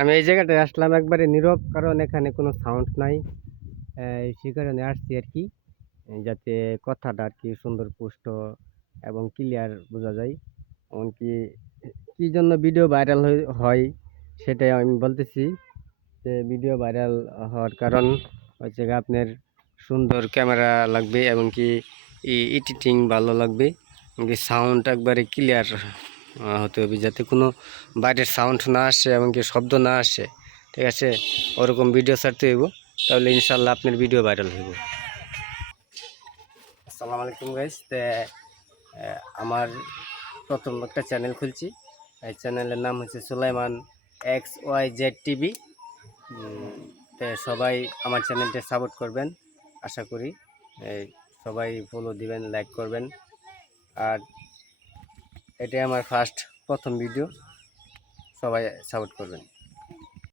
আমি এই জায়গাটায় আসলাম একবারে নীরব, কারণ এখানে কোনো সাউন্ড নাই। সেই কারণে আসছি আর কি, যাতে কথাটা আর কি সুন্দর পুষ্ট এবং ক্লিয়ার বোঝা যায়। এমনকি কি জন্য ভিডিও ভাইরাল হয় সেটাই আমি বলতেছি। যে ভিডিও ভাইরাল হওয়ার কারণ হচ্ছে আপনার সুন্দর ক্যামেরা লাগবে, এমনকি এডিটিং ভালো লাগবে, এমনকি সাউন্ড একবারে ক্লিয়ার হতে হবে, যাতে কোনো বাইরের সাউন্ড না আসে, এমনকি শব্দ না আসে। ঠিক আছে, ওরকম ভিডিও ছাড়তে হইব, তাহলে ইনশাল্লাহ আপনার ভিডিও ভাইরাল হইব। আসসালামু আলাইকুম গাইস। আমার প্রথম একটা চ্যানেল খুলছি। এই চ্যানেলের নাম হচ্ছে সুলাইমান XYZ টিভি। তো সবাই আমার চ্যানেলটা সাপোর্ট করবেন, আশা করি। সবাই ফলো দিবেন, লাইক করবেন। আর এটাই আমার প্রথম ভিডিও, সবাই সাপোর্ট করবেন।